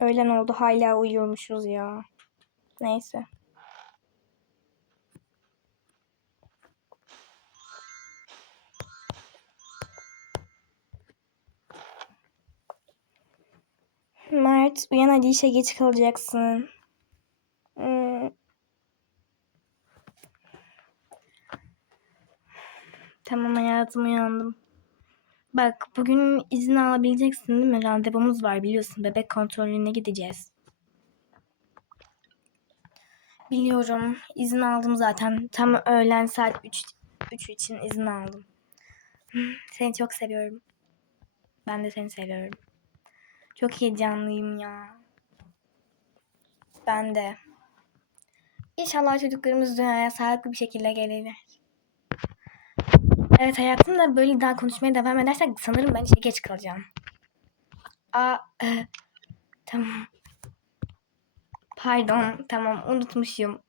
Öğlen oldu hala uyuyormuşuz ya. Neyse. Mert uyan hadi işe geç kalacaksın. Hmm. Tamam hayatım uyandım. Bak bugün izin alabileceksin değil mi? Randevumuz var biliyorsun. Bebek kontrolüne gideceğiz. Biliyorum. İzin aldım zaten. Tam öğlen saat 3, 3 için izin aldım. Seni çok seviyorum. Ben de seni seviyorum. Çok heyecanlıyım ya. Ben de. İnşallah çocuklarımız dünyaya sağlıklı bir şekilde gelirler. Evet hayatım da böyle daha konuşmaya devam edersek sanırım ben işe geç kalacağım. Aa, e, tamam. Pardon, tamam unutmuşum.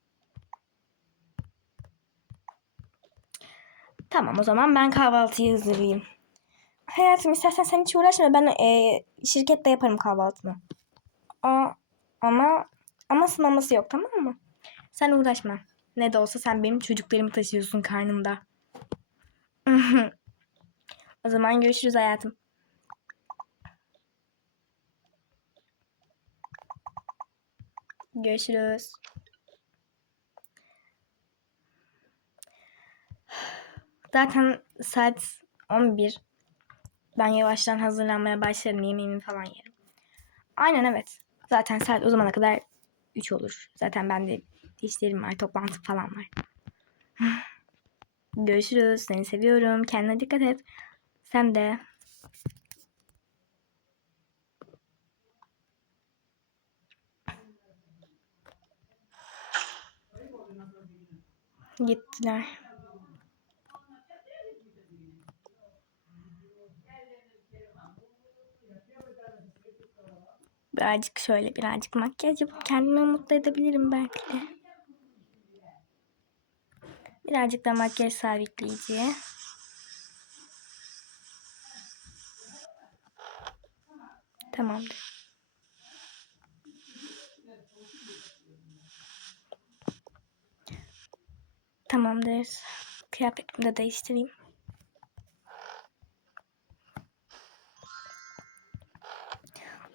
Tamam o zaman ben kahvaltıyı hazırlayayım. Hayatım istersen sen hiç uğraşma ben e, şirkette yaparım kahvaltımı. Aa, ama ama sınaması yok tamam mı? Sen uğraşma. Ne de olsa sen benim çocuklarımı taşıyorsun karnında. O zaman görüşürüz hayatım. Görüşürüz. Zaten saat 11. Ben yavaştan hazırlanmaya başlarım. Yemeğimi falan yerim. Aynen evet. Zaten saat o zamana kadar 3 olur. Zaten bende işlerim var. Toplantı falan var. Görüşürüz. Seni seviyorum. Kendine dikkat et. Sen de. Gittiler. Birazcık şöyle birazcık makyaj yapıp kendimi mutlu edebilirim belki de. Birazcık da makyaj sabitleyici. Tamamdır. Tamamdır. Kıyafetimi de değiştireyim.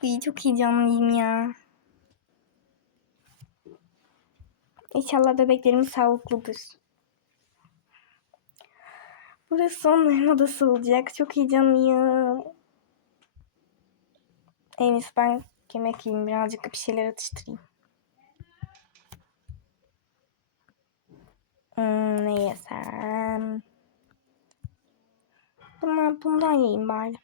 İyi çok heyecanlıyım ya. İnşallah bebeklerimiz sağlıklıdır. Burası onların odası olacak. Çok heyecanlıyım. En iyisi ben yemek yiyeyim. Birazcık bir şeyler atıştırayım. Hmm, ne yesem? Bunlar, bundan yiyeyim bari.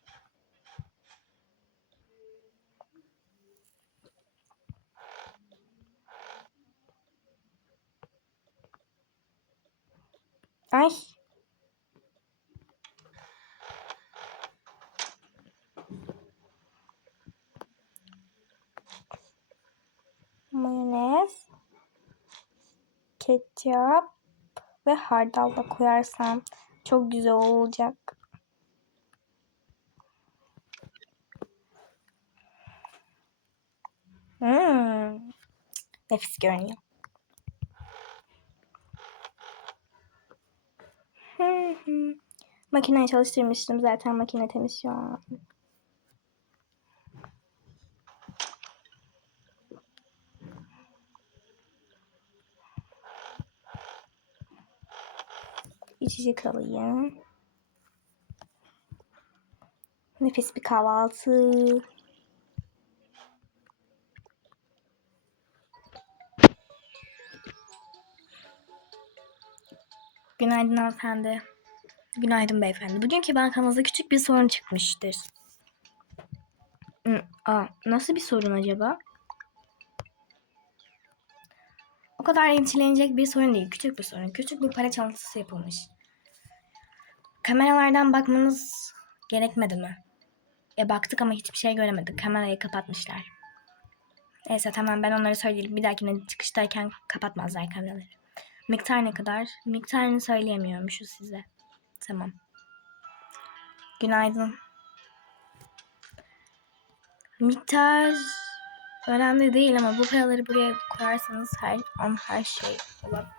Ay. Ketçap. Ve hardal da koyarsam çok güzel olacak. Hmm. Nefis görünüyor. Makineyi çalıştırmıştım. Zaten makine temiz şu an. İçecek alayım. Nefis bir kahvaltı. Günaydın hanımefendi. Günaydın beyefendi. Bugünkü bankamızda küçük bir sorun çıkmıştır. Aa, nasıl bir sorun acaba? O kadar endişelenecek bir sorun değil. Küçük bir sorun. Küçük bir para çalıntısı yapılmış. Kameralardan bakmanız gerekmedi mi? E baktık ama hiçbir şey göremedik. Kamerayı kapatmışlar. Neyse tamam ben onları söyleyelim. Bir dahakine çıkıştayken kapatmazlar kameraları. Miktar ne kadar? Miktarını söyleyemiyormuşuz size. Tamam. Günaydın. Miktar önemli değil ama bu paraları buraya koyarsanız her an her şey olabilir.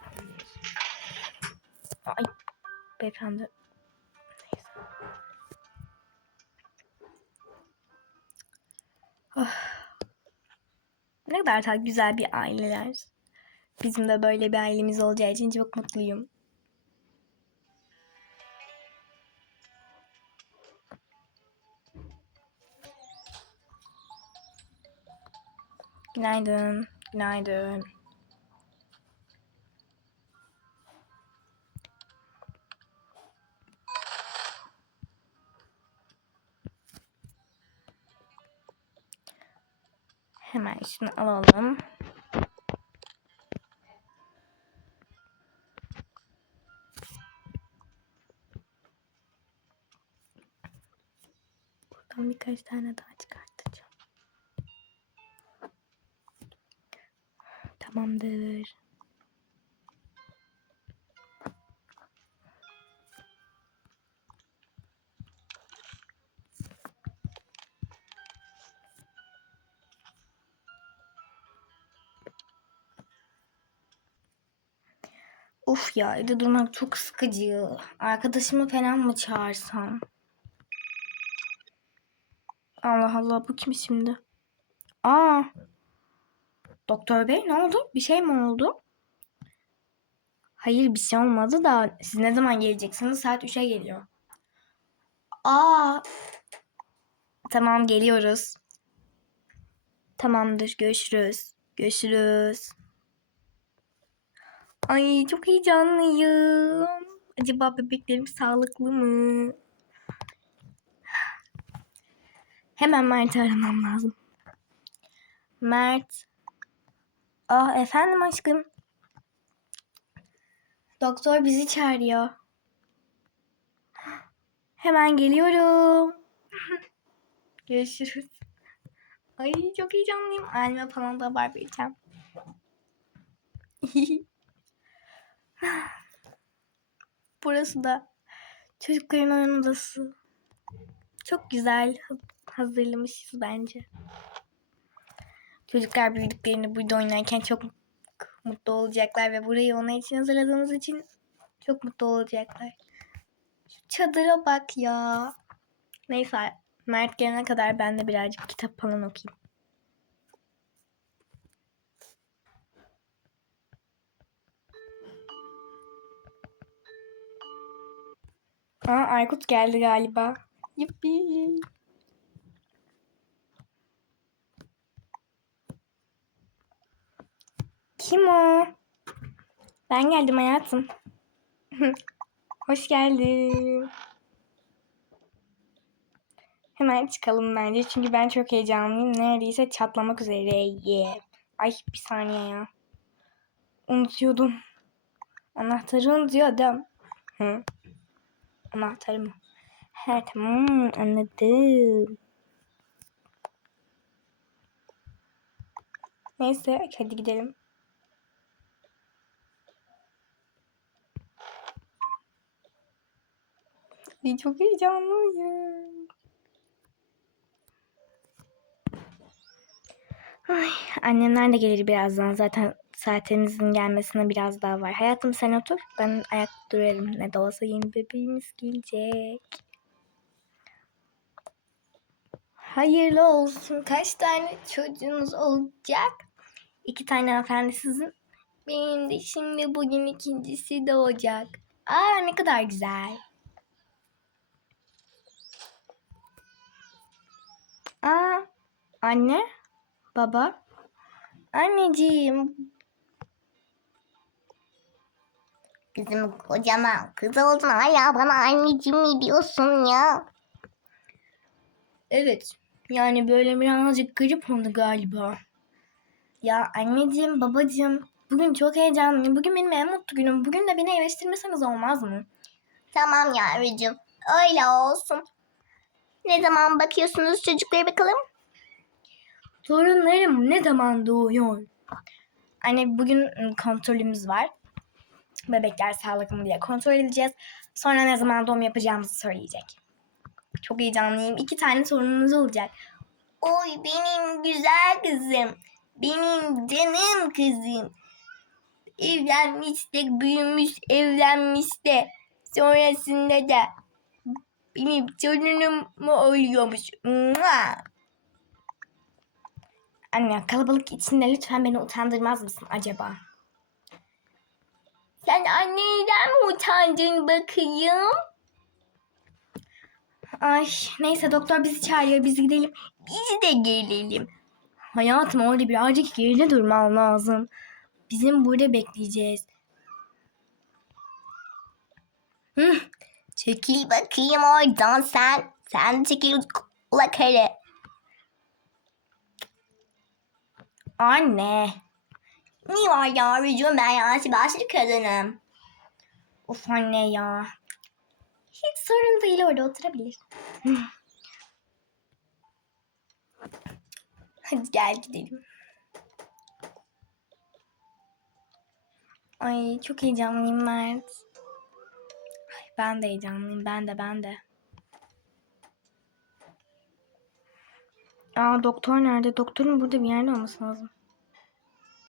Ay beyefendi. Ah. Ne kadar tatlı güzel bir aileler. Bizim de böyle bir ailemiz olacağı için çok mutluyum. Günaydın. Günaydın. Hemen şunu alalım. Buradan birkaç tane daha çıkartacağım. Tamamdır. Of ya evde durmak çok sıkıcı. Arkadaşımı falan mı çağırsam? Allah Allah bu kim şimdi? Aa. Doktor bey ne oldu? Bir şey mi oldu? Hayır bir şey olmadı da siz ne zaman geleceksiniz? Saat 3'e geliyor. Aa. Tamam geliyoruz. Tamamdır görüşürüz. Görüşürüz. Ay çok heyecanlıyım. Acaba bebeklerim sağlıklı mı? Hemen Mert'i aramam lazım. Mert. Ah efendim aşkım. Doktor bizi çağırıyor. Hemen geliyorum. Görüşürüz. Ay çok heyecanlıyım. Anneme falan da haber vereceğim. Burası da çocukların oyun odası. Çok güzel hazırlamışız bence. Çocuklar büyüdüklerinde burada oynarken çok mutlu olacaklar ve burayı onlar için hazırladığımız için çok mutlu olacaklar. Şu çadıra bak ya. Neyse Mert gelene kadar ben de birazcık kitap falan okuyayım. Aa Aykut geldi galiba. Yuppi. Kim o? Ben geldim hayatım. Hoş geldin. Hemen çıkalım bence çünkü ben çok heyecanlıyım. Neredeyse çatlamak üzereyim. Ay bir saniye ya. Unutuyordum. Anahtarı unutuyordum. Hı. Anahtarı mı? He tamam anladım. Neyse hadi gidelim. Ay, çok heyecanlıyım. Ay, annemler de gelir birazdan. Zaten saatimizin gelmesine biraz daha var. Hayatım sen otur. Ben ayakta durarım. Ne de olsa yeni bebeğimiz gelecek. Hayırlı olsun. Kaç tane çocuğunuz olacak? İki tane hanımefendi sizin. Benim de şimdi bugün ikincisi doğacak. Aa ne kadar güzel. Aa anne, baba. Anneciğim. Kızım kocaman kız oldun hala bana anneciğim mi diyorsun ya? Evet. Yani böyle birazcık grip oldu galiba. Ya anneciğim, babacığım. Bugün çok heyecanlıyım. Bugün benim en mutlu günüm. Bugün de beni eleştirmeseniz olmaz mı? Tamam yavrucuğum öyle olsun. Ne zaman bakıyorsunuz çocuklara bakalım? Torunlarım ne zaman doğuyor? Anne bugün ım, kontrolümüz var. Bebekler sağlıklı mı diye kontrol edeceğiz. Sonra ne zaman doğum yapacağımızı söyleyecek. Çok heyecanlıyım. İki tane sorunumuz olacak. Oy benim güzel kızım. Benim canım kızım. Evlenmiş de büyümüş evlenmiş de. Sonrasında da benim torunum mu oluyormuş? Mua! Anne kalabalık içinde lütfen beni utandırmaz mısın acaba? Sen anneden mi utandın bakayım? Ay neyse doktor bizi çağırıyor biz gidelim. Biz de gelelim. Hayatım orada birazcık yerine durman lazım. Bizim burada bekleyeceğiz. Hı, Çekil bakayım oradan sen. Sen çekil ula kare. anne. Ne var yavrucuğum ben yaşlı başlı kadınım. Of anne ya. Hiç sorun değil orada oturabilir. Hadi gel gidelim. Ay çok heyecanlıyım Mert. Ay, ben de heyecanlıyım. Ben de ben de. Aa doktor nerede? Doktorun burada bir yerde olması lazım.